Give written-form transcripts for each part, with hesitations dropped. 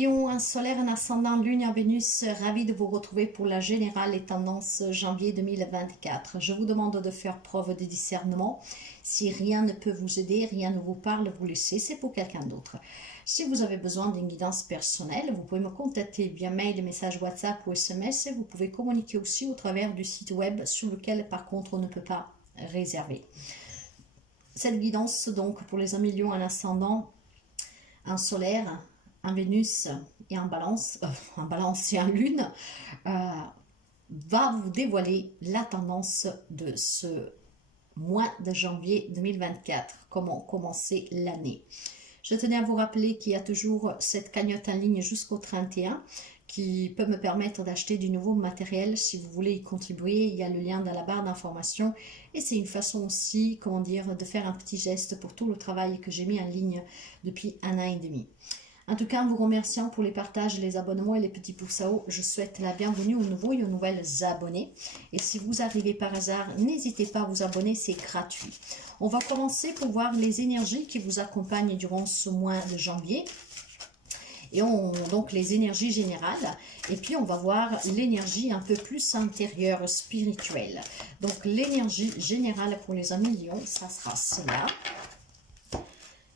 Lion, un solaire, un ascendant, lune en Vénus, ravi de vous retrouver pour la générale et tendance janvier 2024. Je vous demande de faire preuve de discernement. Si rien ne peut vous aider, rien ne vous parle, vous laissez, c'est pour quelqu'un d'autre. Si vous avez besoin d'une guidance personnelle, vous pouvez me contacter via mail, message WhatsApp ou SMS. Et vous pouvez communiquer aussi au travers du site web sur lequel par contre on ne peut pas réserver. Cette guidance donc pour les amis Lion, un ascendant, un solaire, un Vénus et un balance et un lune, va vous dévoiler la tendance de ce mois de janvier 2024, comment commencer l'année. Je tenais à vous rappeler qu'il y a toujours cette cagnotte en ligne jusqu'au 31 qui peut me permettre d'acheter du nouveau matériel. Si vous voulez y contribuer, il y a le lien dans la barre d'information. Et c'est une façon aussi, comment dire, de faire un petit geste pour tout le travail que j'ai mis en ligne depuis 1 an et demi. En tout cas, en vous remerciant pour les partages, les abonnements et les petits pouces à haut, je souhaite la bienvenue aux nouveaux et aux nouvelles abonnés. Et si vous arrivez par hasard, n'hésitez pas à vous abonner, c'est gratuit. On va commencer pour voir les énergies qui vous accompagnent durant ce mois de janvier. Et donc les énergies générales. Et puis on va voir l'énergie un peu plus intérieure, spirituelle. Donc l'énergie générale pour les amis Lion, ça sera cela.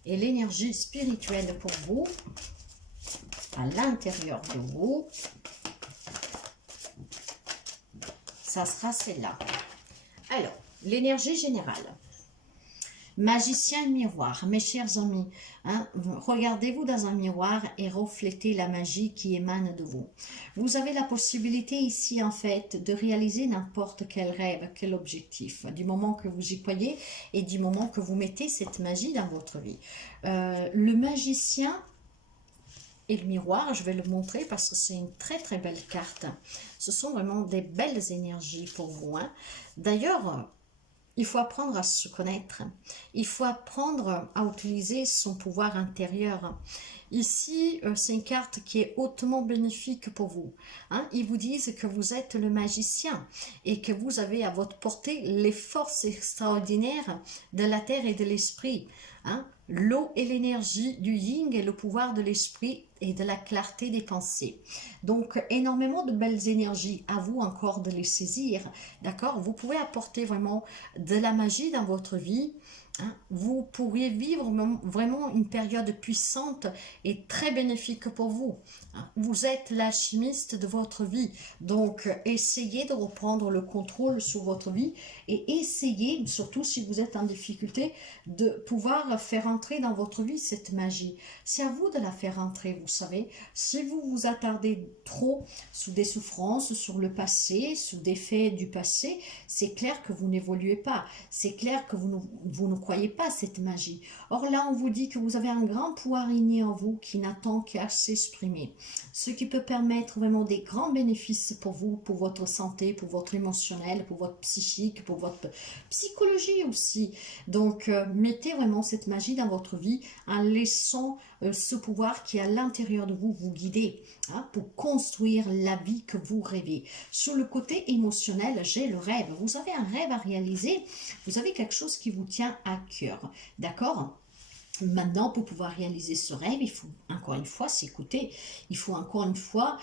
Et l'énergie spirituelle pour vous, à l'intérieur de vous, ça sera celle-là. Alors, l'énergie générale. Magicien et miroir, mes chers amis, hein, regardez-vous dans un miroir et reflétez la magie qui émane de vous. Vous avez la possibilité ici en fait de réaliser n'importe quel rêve, quel objectif, du moment que vous y croyez et du moment que vous mettez cette magie dans votre vie. Le magicien et le miroir, je vais le montrer parce que c'est une très très belle carte. Ce sont vraiment des belles énergies pour vous. Hein. D'ailleurs, il faut apprendre à se connaître. Il faut apprendre à utiliser son pouvoir intérieur. Ici, c'est une carte qui est hautement bénéfique pour vous. Hein. Ils vous disent que vous êtes le magicien et que vous avez à votre portée les forces extraordinaires de la terre et de l'esprit. Hein. L'eau et l'énergie du yin et le pouvoir de l'esprit et de la clarté des pensées. Donc, énormément de belles énergies, à vous encore de les saisir, d'accord? Vous pouvez apporter vraiment de la magie dans votre vie. Hein, vous pourriez vivre vraiment une période puissante et très bénéfique pour vous. Hein, vous êtes l'alchimiste de votre vie, donc essayez de reprendre le contrôle sur votre vie et essayez, surtout si vous êtes en difficulté, de pouvoir faire entrer dans votre vie cette magie. C'est à vous de la faire entrer, vous savez. Si vous vous attardez trop sous des souffrances, sur le passé, sous des faits du passé, c'est clair que vous n'évoluez pas. C'est clair que vous ne croyez pas cette magie. Or là, on vous dit que vous avez un grand pouvoir inné en vous qui n'attend qu'à s'exprimer. Ce qui peut permettre vraiment des grands bénéfices pour vous, pour votre santé, pour votre émotionnel, pour votre psychique, pour votre psychologie aussi. Donc, mettez vraiment cette magie dans votre vie en laissant ce pouvoir qui est à l'intérieur de vous vous guider, hein, pour construire la vie que vous rêvez. Sur le côté émotionnel, j'ai le rêve. Vous avez un rêve à réaliser, vous avez quelque chose qui vous tient à cœur, d'accord ? Maintenant, pour pouvoir réaliser ce rêve, il faut encore une fois s'écouter, il faut encore une fois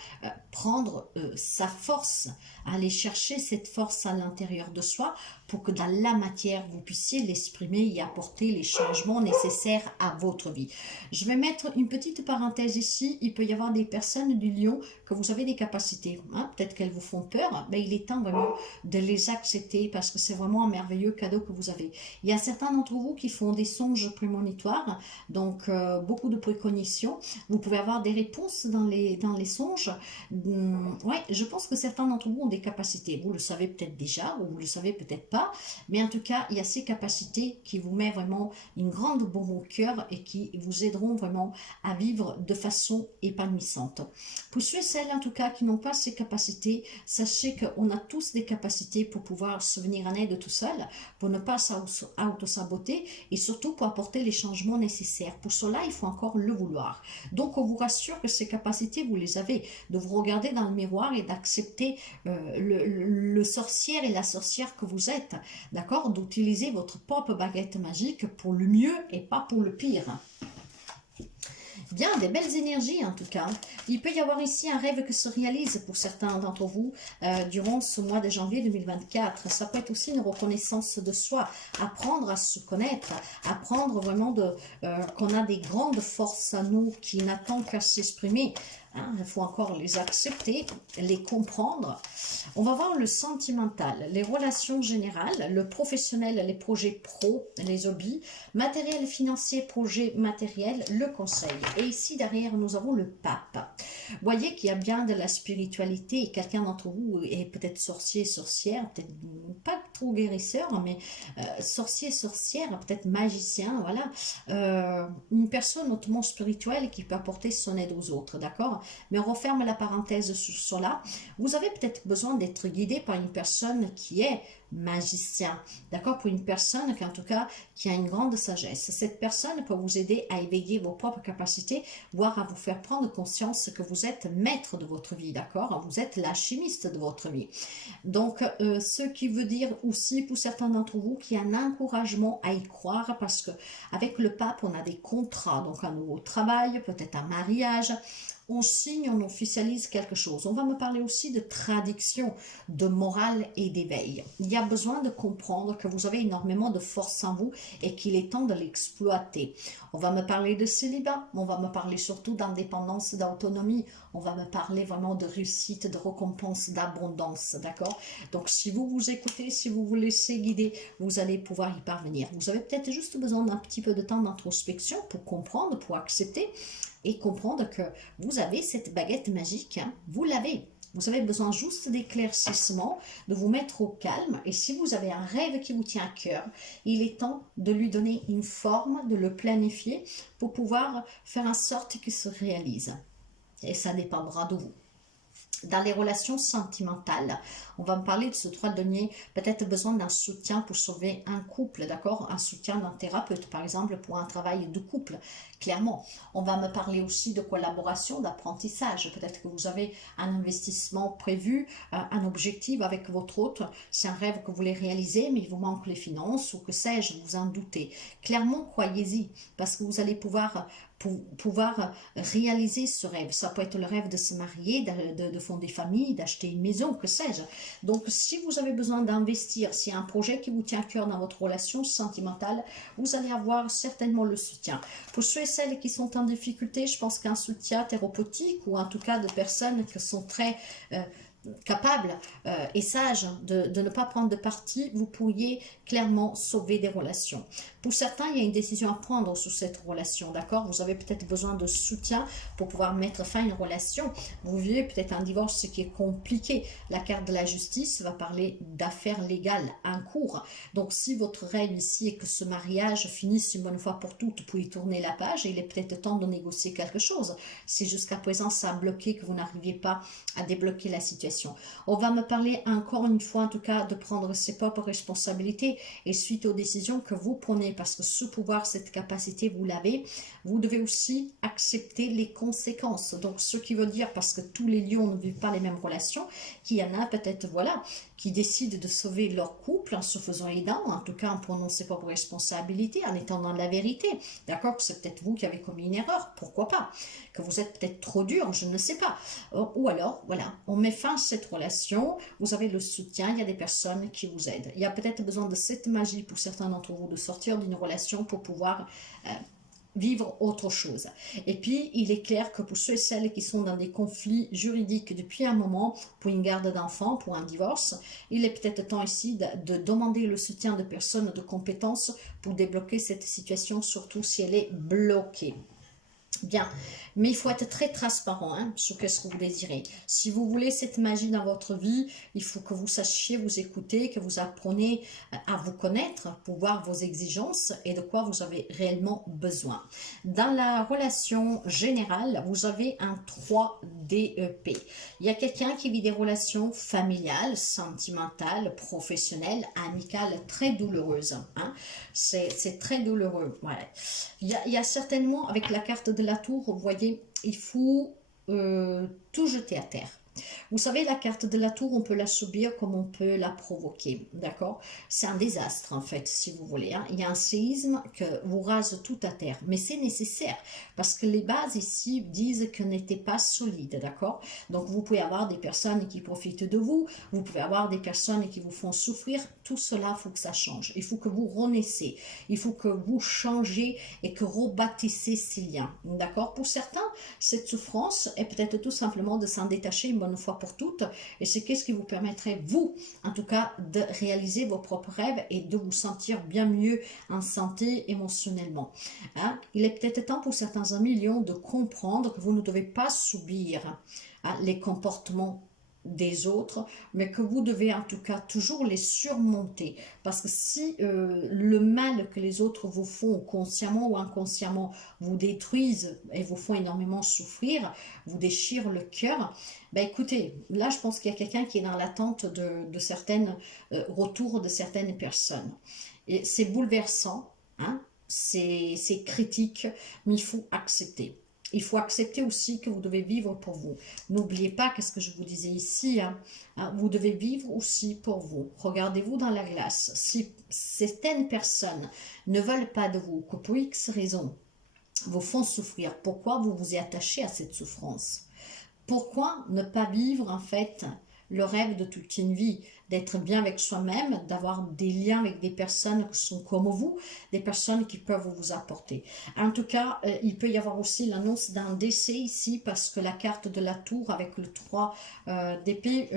prendre sa force, aller chercher cette force à l'intérieur de soi pour que dans la matière, vous puissiez l'exprimer et apporter les changements nécessaires à votre vie. Je vais mettre une petite parenthèse ici, il peut y avoir des personnes du Lion que vous avez des capacités, hein, peut-être qu'elles vous font peur, mais il est temps vraiment de les accepter parce que c'est vraiment un merveilleux cadeau que vous avez. Il y a certains d'entre vous qui font des songes prémonitoires, donc beaucoup de préconitions. Vous pouvez avoir des réponses dans les songes. Ouais, je pense que certains d'entre vous ont des capacités. Vous le savez peut-être déjà ou vous le savez peut-être pas, mais en tout cas, il y a ces capacités qui vous mettent vraiment une grande bombe au cœur et qui vous aideront vraiment à vivre de façon épanouissante. Pour ceux et celles en tout cas qui n'ont pas ces capacités, sachez qu'on a tous des capacités pour pouvoir se venir en aide tout seul, pour ne pas s'auto-saboter et surtout pour apporter les changements nécessaires. Pour cela, il faut encore le vouloir. Donc, on vous rassure que ces capacités, vous les avez, de vous regarder dans le miroir et d'accepter le sorcière et la sorcière que vous êtes, d'accord, d'utiliser votre propre baguette magique pour le mieux et pas pour le pire. Bien, des belles énergies en tout cas. Il peut y avoir ici un rêve qui se réalise pour certains d'entre vous durant ce mois de janvier 2024. Ça peut être aussi une reconnaissance de soi, apprendre à se connaître, apprendre vraiment qu'on a des grandes forces à nous qui n'attendent qu'à s'exprimer. Hein, il faut encore les accepter, les comprendre. On va voir le sentimental, les relations générales, le professionnel, les projets pro, les hobbies, matériel financier, projet matériel, le conseil. Et ici derrière nous avons le pape. Vous voyez qu'il y a bien de la spiritualité et quelqu'un d'entre vous est peut-être sorcier, sorcière, peut-être pas trop guérisseur, mais sorcier, sorcière, peut-être magicien, voilà. Une personne hautement spirituelle qui peut apporter son aide aux autres, d'accord? Mais on referme la parenthèse sur cela. Vous avez peut-être besoin d'être guidé par une personne qui est magicien, d'accord? Pour une personne qui, en tout cas, qui a une grande sagesse. Cette personne peut vous aider à éveiller vos propres capacités, voire à vous faire prendre conscience que vous êtes maître de votre vie, d'accord? Vous êtes l'alchimiste de votre vie. Donc, ce qui veut dire aussi pour certains d'entre vous qu'il y a un encouragement à y croire parce que avec le pape, on a des contrats, donc un nouveau travail, peut-être un mariage, on signe, on officialise quelque chose. On va me parler aussi de traduction, de morale et d'éveil. Il y a besoin de comprendre que vous avez énormément de force en vous et qu'il est temps de l'exploiter. On va me parler de célibat, on va me parler surtout d'indépendance, d'autonomie, on va me parler vraiment de réussite, de récompense, d'abondance, d'accord? Donc si vous vous écoutez, si vous vous laissez guider, vous allez pouvoir y parvenir. Vous avez peut-être juste besoin d'un petit peu de temps d'introspection pour comprendre, pour accepter et comprendre que vous avez cette baguette magique, hein, vous l'avez. Vous avez besoin juste d'éclaircissement, de vous mettre au calme. Et si vous avez un rêve qui vous tient à cœur, il est temps de lui donner une forme, de le planifier pour pouvoir faire en sorte qu'il se réalise. Et ça dépendra de vous. Dans les relations sentimentales, on va me parler de ce 3 deniers, peut-être besoin d'un soutien pour sauver un couple, d'accord? Un soutien d'un thérapeute, par exemple, pour un travail de couple, clairement. On va me parler aussi de collaboration, d'apprentissage. Peut-être que vous avez un investissement prévu, un objectif avec votre hôte. C'est un rêve que vous voulez réaliser, mais il vous manque les finances ou que sais-je, vous en doutez. Clairement, croyez-y, parce que vous allez pouvoir réaliser ce rêve. Ça peut être le rêve de se marier, de fonder famille, d'acheter une maison, que sais-je. Donc, si vous avez besoin d'investir, s'il y a un projet qui vous tient à cœur dans votre relation sentimentale, vous allez avoir certainement le soutien. Pour ceux et celles qui sont en difficulté, je pense qu'un soutien thérapeutique ou en tout cas de personnes qui sont très capable et sage de ne pas prendre de parti, vous pourriez clairement sauver des relations. Pour certains, il y a une décision à prendre sur cette relation, d'accord? Vous avez peut-être besoin de soutien pour pouvoir mettre fin à une relation. Vous vivez peut-être un divorce, ce qui est compliqué. La carte de la justice va parler d'affaires légales en cours. Donc, si votre rêve ici est que ce mariage finisse une bonne fois pour toutes, pour y tourner la page, il est peut-être temps de négocier quelque chose. Si jusqu'à présent ça a bloqué, que vous n'arriviez pas à débloquer la situation. On va me parler encore une fois, en tout cas, de prendre ses propres responsabilités et suite aux décisions que vous prenez, parce que ce pouvoir, cette capacité, vous l'avez. Vous devez aussi accepter les conséquences. Donc, ce qui veut dire, parce que tous les lions ne vivent pas les mêmes relations, qu'il y en a peut-être, voilà, qui décident de sauver leur couple en se faisant aidant, en tout cas en prenant ses propres responsabilités, en étant dans la vérité. D'accord? Que c'est peut-être vous qui avez commis une erreur, pourquoi pas? Que vous êtes peut-être trop dur, je ne sais pas. Ou alors, voilà, on met fin à cette relation, vous avez le soutien, il y a des personnes qui vous aident. Il y a peut-être besoin de cette magie pour certains d'entre vous, de sortir d'une relation pour pouvoir vivre autre chose. Et puis, il est clair que pour ceux et celles qui sont dans des conflits juridiques depuis un moment, pour une garde d'enfants, pour un divorce, il est peut-être temps ici de demander le soutien de personnes de compétences pour débloquer cette situation, surtout si elle est bloquée. Bien, mais il faut être très transparent hein, sur ce que vous désirez. Si vous voulez cette magie dans votre vie, il faut que vous sachiez vous écouter, que vous appreniez à vous connaître pour voir vos exigences et de quoi vous avez réellement besoin. Dans la relation générale, vous avez un 3DEP. Il y a quelqu'un qui vit des relations familiales, sentimentales, professionnelles, amicales, très douloureuses. Hein. C'est très douloureux. Voilà. Il y a certainement, avec la carte de la tour, vous voyez, il faut tout jeter à terre. Vous savez, la carte de la tour, on peut la subir comme on peut la provoquer, d'accord? C'est un désastre, en fait, si vous voulez, hein. Il y a un séisme que vous rase tout à terre, mais c'est nécessaire, parce que les bases ici disent que n'étaient pas solides, d'accord? Donc, vous pouvez avoir des personnes qui profitent de vous, vous pouvez avoir des personnes qui vous font souffrir, tout cela, il faut que ça change. Il faut que vous renaissiez, il faut que vous changez et que rebâtissez ces liens, d'accord? Pour certains, cette souffrance est peut-être tout simplement de s'en détacher une bonne fois pour toutes, et c'est qu'est-ce qui vous permettrait, vous, en tout cas, de réaliser vos propres rêves et de vous sentir bien mieux en santé émotionnellement. Hein? Il est peut-être temps pour certains amis lions de comprendre que vous ne devez pas subir, hein, les comportements des autres, mais que vous devez en tout cas toujours les surmonter, parce que si le mal que les autres vous font consciemment ou inconsciemment vous détruisent et vous font énormément souffrir, vous déchirent le cœur, ben écoutez, là je pense qu'il y a quelqu'un qui est dans l'attente de certaines retours de certaines personnes, et c'est bouleversant, hein, c'est critique, mais il faut accepter. Il faut accepter aussi que vous devez vivre pour vous. N'oubliez pas qu'est-ce que je vous disais ici, hein, vous devez vivre aussi pour vous. Regardez-vous dans la glace. Si certaines personnes ne veulent pas de vous, que pour X raisons vous font souffrir, pourquoi vous vous y attachez à cette souffrance? Pourquoi ne pas vivre en fait le rêve de toute une vie, d'être bien avec soi-même, d'avoir des liens avec des personnes qui sont comme vous, des personnes qui peuvent vous apporter. En tout cas, il peut y avoir aussi l'annonce d'un décès ici, parce que la carte de la tour avec le 3 d'épée,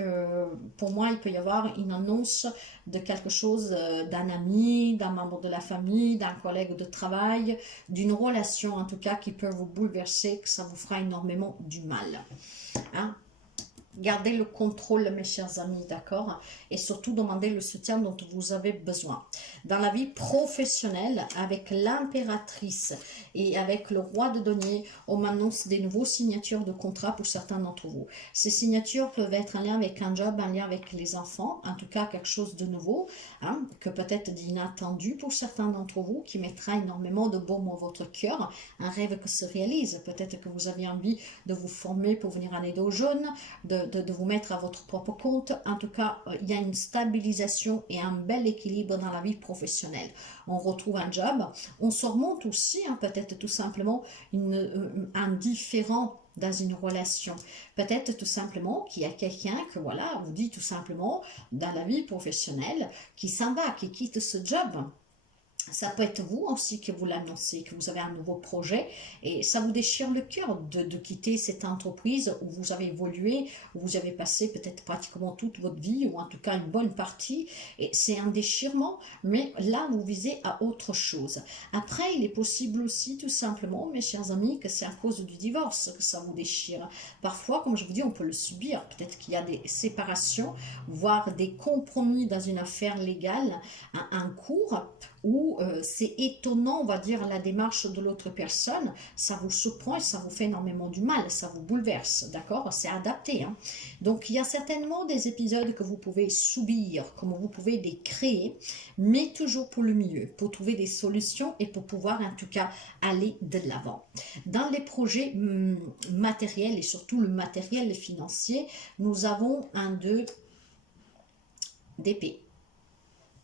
pour moi, il peut y avoir une annonce de quelque chose, d'un ami, d'un membre de la famille, d'un collègue de travail, d'une relation en tout cas qui peut vous bouleverser, que ça vous fera énormément du mal. Hein? Gardez le contrôle, mes chers amis, d'accord? Et surtout, demandez le soutien dont vous avez besoin. Dans la vie professionnelle, avec l'impératrice et avec le roi de denier, on m'annonce des nouveaux signatures de contrats pour certains d'entre vous. Ces signatures peuvent être en lien avec un job, en lien avec les enfants, en tout cas quelque chose de nouveau, hein, que peut-être d'inattendu pour certains d'entre vous, qui mettra énormément de baume dans votre cœur, un rêve qui se réalise. Peut-être que vous avez envie de vous former pour venir en aide aux jeunes, de vous mettre à votre propre compte. En tout cas, il y a une stabilisation et un bel équilibre dans la vie professionnelle. On retrouve un job, on se remonte aussi, hein, peut-être tout simplement un différent dans une relation. Peut-être tout simplement qu'il y a quelqu'un que, voilà, vous dit tout simplement, dans la vie professionnelle, qui s'en va, qui quitte ce job. Ça peut être vous aussi que vous l'annoncez, que vous avez un nouveau projet et ça vous déchire le cœur de quitter cette entreprise où vous avez évolué, où vous avez passé peut-être pratiquement toute votre vie ou en tout cas une bonne partie, et c'est un déchirement, mais là vous visez à autre chose. Après, il est possible aussi tout simplement, mes chers amis, que c'est à cause du divorce que ça vous déchire. Parfois, comme je vous dis, on peut le subir. Peut-être qu'il y a des séparations, voire des compromis dans une affaire légale, un cours, où c'est étonnant, on va dire, la démarche de l'autre personne, ça vous surprend et ça vous fait énormément du mal, ça vous bouleverse, d'accord? C'est adapté, hein? Donc, il y a certainement des épisodes que vous pouvez subir, comme vous pouvez les créer, mais toujours pour le mieux, pour trouver des solutions et pour pouvoir, en tout cas, aller de l'avant. Dans les projets matériels et surtout le matériel financier, nous avons un 2 d'épée.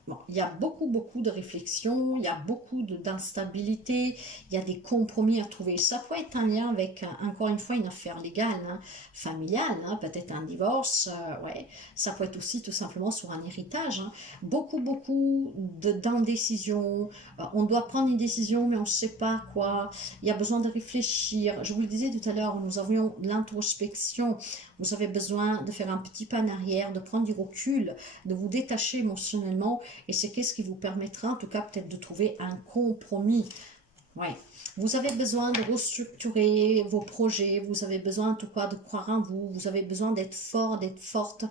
Bon, il y a beaucoup de réflexions, il y a beaucoup d'instabilité, il y a des compromis à trouver. Ça peut être en lien avec, encore une fois, une affaire légale, hein, familiale, hein, peut-être un divorce, ouais. Ça peut être aussi tout simplement sur un héritage. Hein. Beaucoup d'indécision. On doit prendre une décision, mais on ne sait pas quoi. Il y a besoin de réfléchir. Je vous le disais tout à l'heure, nous avions l'introspection. Vous avez besoin de faire un petit pas en arrière, de prendre du recul, de vous détacher émotionnellement. Et c'est qu'est-ce qui vous permettra, en tout cas, peut-être de trouver un compromis. Ouais. Vous avez besoin de restructurer vos projets, vous avez besoin en tout cas de croire en vous, vous avez besoin d'être fort, d'être forte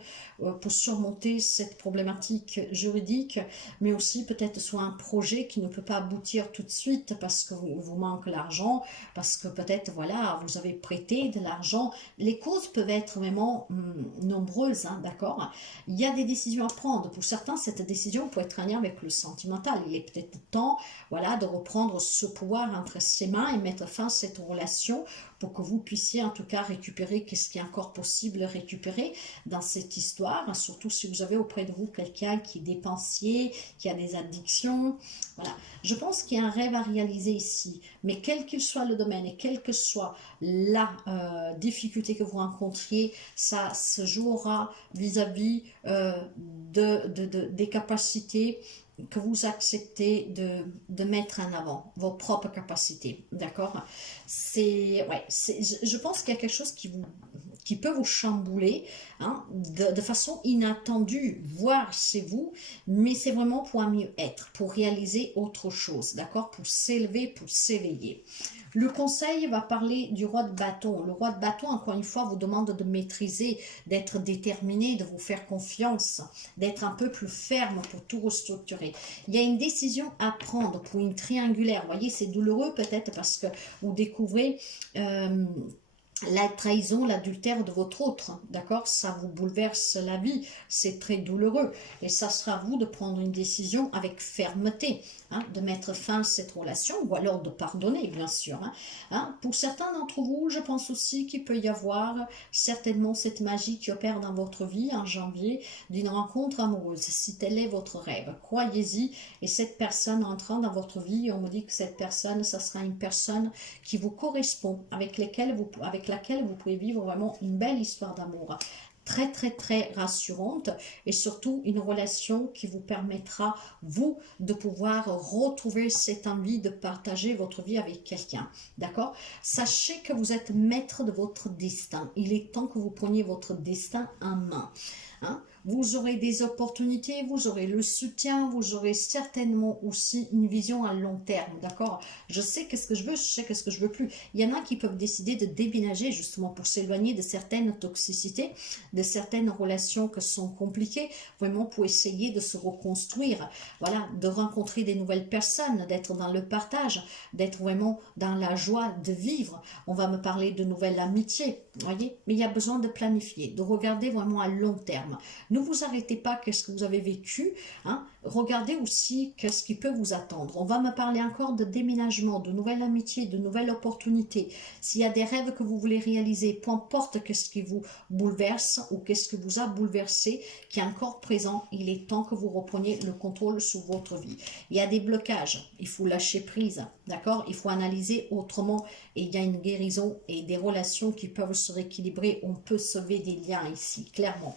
pour surmonter cette problématique juridique, mais aussi peut-être sur un projet qui ne peut pas aboutir tout de suite parce que vous manque l'argent, parce que peut-être, voilà, vous avez prêté de l'argent. Les causes peuvent être vraiment nombreuses, hein, d'accord? Il y a des décisions à prendre. Pour certains, cette décision peut être en lien avec le sentimental. Il est peut-être temps, voilà, de reprendre ce pouvoir pouvoir entre ses mains et mettre fin à cette relation pour que vous puissiez en tout cas récupérer ce qui est encore possible de récupérer dans cette histoire, surtout si vous avez auprès de vous quelqu'un qui est dépensier, qui a des addictions. Voilà, je pense qu'il y a un rêve à réaliser ici, mais quel qu'il soit le domaine et quelle que soit la difficulté que vous rencontriez, ça se jouera vis-à-vis des capacités que vous acceptez de mettre en avant, vos propres capacités, d'accord? Je pense qu'il y a quelque chose qui peut vous chambouler hein, de façon inattendue, voire c'est vous, mais c'est vraiment pour un mieux-être, pour réaliser autre chose, d'accord? Pour s'élever, pour s'éveiller. Le conseil va parler du roi de bâton. Le roi de bâton, encore une fois, vous demande de maîtriser, d'être déterminé, de vous faire confiance, d'être un peu plus ferme pour tout restructurer. Il y a une décision à prendre pour une triangulaire. Vous voyez, c'est douloureux peut-être parce que vous découvrez la trahison, l'adultère de votre autre, d'accord? Ça vous bouleverse la vie, c'est très douloureux. Et ça sera à vous de prendre une décision avec fermeté, hein, de mettre fin à cette relation, ou alors de pardonner, bien sûr. Pour certains d'entre vous, je pense aussi qu'il peut y avoir certainement cette magie qui opère dans votre vie en janvier, d'une rencontre amoureuse, si tel est votre rêve. Croyez-y, et cette personne entrant dans votre vie, on me dit que cette personne, ça sera une personne qui vous correspond, avec laquelle vous pouvez vivre vraiment une belle histoire d'amour. Très, très, très rassurante et surtout une relation qui vous permettra, vous, de pouvoir retrouver cette envie de partager votre vie avec quelqu'un. D'accord? Sachez que vous êtes maître de votre destin. Il est temps que vous preniez votre destin en main. Hein? Vous aurez des opportunités, vous aurez le soutien, vous aurez certainement aussi une vision à long terme, d'accord? Je sais qu'est-ce que je veux, je sais qu'est-ce que je veux plus. Il y en a qui peuvent décider de déménager justement pour s'éloigner de certaines toxicités, de certaines relations qui sont compliquées, vraiment pour essayer de se reconstruire, voilà, de rencontrer des nouvelles personnes, d'être dans le partage, d'être vraiment dans la joie de vivre. On va me parler de nouvelles amitiés, voyez? Mais il y a besoin de planifier, de regarder vraiment à long terme. Ne vous arrêtez pas qu'est-ce que vous avez vécu, hein? Regardez aussi qu'est-ce qui peut vous attendre. On va me parler encore de déménagement, de nouvelles amitiés, de nouvelles opportunités. S'il y a des rêves que vous voulez réaliser, peu importe qu'est-ce qui vous bouleverse ou qu'est-ce qui vous a bouleversé, qui est encore présent, il est temps que vous repreniez le contrôle sur votre vie. Il y a des blocages, il faut lâcher prise, d'accord? Il faut analyser autrement et il y a une guérison et des relations qui peuvent se rééquilibrer. On peut sauver des liens ici, clairement.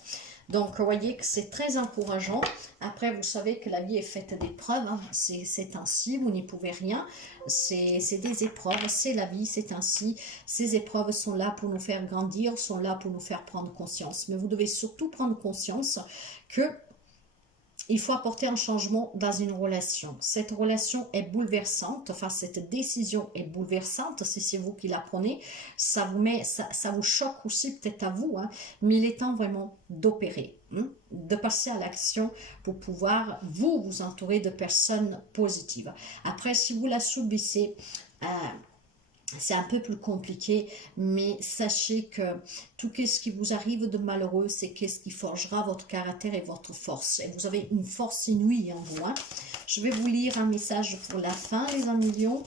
Donc, vous voyez que c'est très encourageant. Après, vous savez que la vie est faite d'épreuves. Hein. C'est ainsi, vous n'y pouvez rien. C'est des épreuves, c'est la vie, c'est ainsi. Ces épreuves sont là pour nous faire grandir, sont là pour nous faire prendre conscience. Mais vous devez surtout prendre conscience que il faut apporter un changement dans une relation. Cette relation est bouleversante, enfin cette décision est bouleversante, si c'est vous qui la prenez, ça vous choque aussi peut-être à vous, hein, mais il est temps vraiment d'opérer, hein, de passer à l'action pour pouvoir vous entourer de personnes positives. Après, si vous la subissez, c'est un peu plus compliqué, mais sachez que tout ce qui vous arrive de malheureux, c'est ce qui forgera votre caractère et votre force. Et vous avez une force inouïe en vous. Hein. Je vais vous lire un message pour la fin, les amis lions.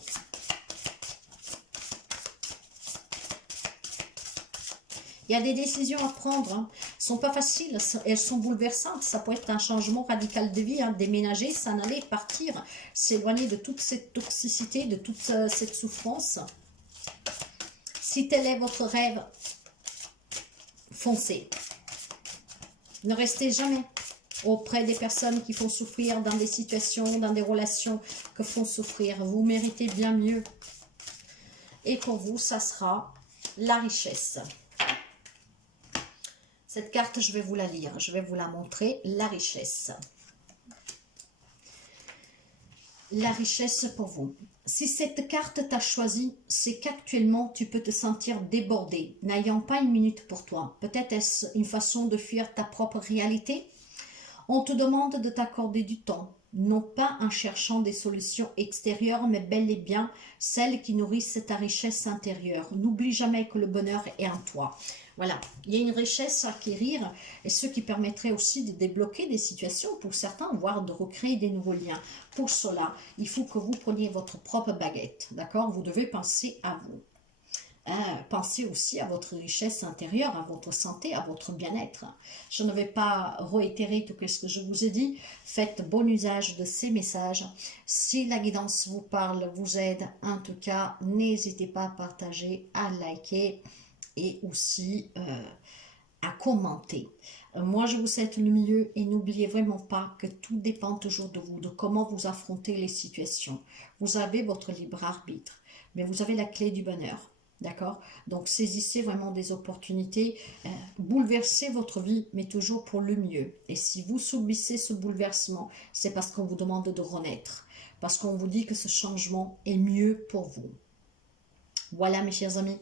Il y a des décisions à prendre, hein. Elles ne sont pas faciles, elles sont bouleversantes. Ça peut être un changement radical de vie, hein. Déménager, s'en aller, partir, s'éloigner de toute cette toxicité, de toute cette souffrance. Si tel est votre rêve, foncez. Ne restez jamais auprès des personnes qui font souffrir, dans des situations, dans des relations que font souffrir. Vous méritez bien mieux. Et pour vous, ça sera la richesse. Cette carte, je vais vous la lire, je vais vous la montrer, la richesse. La richesse pour vous. Si cette carte t'a choisi, c'est qu'actuellement, tu peux te sentir débordé, n'ayant pas une minute pour toi. Peut-être est-ce une façon de fuir ta propre réalité. On te demande de t'accorder du temps, non pas en cherchant des solutions extérieures, mais bel et bien celles qui nourrissent ta richesse intérieure. N'oublie jamais que le bonheur est en toi. Voilà, il y a une richesse à acquérir et ce qui permettrait aussi de débloquer des situations pour certains, voire de recréer des nouveaux liens. Pour cela, il faut que vous preniez votre propre baguette, d'accord? Vous devez penser à vous. Pensez aussi à votre richesse intérieure, à votre santé, à votre bien-être. Je ne vais pas réitérer tout ce que je vous ai dit. Faites bon usage de ces messages. Si la guidance vous parle, vous aide, en tout cas, n'hésitez pas à partager, à liker et aussi à commenter. Moi, je vous souhaite le mieux et n'oubliez vraiment pas que tout dépend toujours de vous, de comment vous affrontez les situations. Vous avez votre libre arbitre, mais vous avez la clé du bonheur. D'accord? Donc, saisissez vraiment des opportunités, bouleversez votre vie, mais toujours pour le mieux. Et si vous subissez ce bouleversement, c'est parce qu'on vous demande de renaître, parce qu'on vous dit que ce changement est mieux pour vous. Voilà, mes chers amis.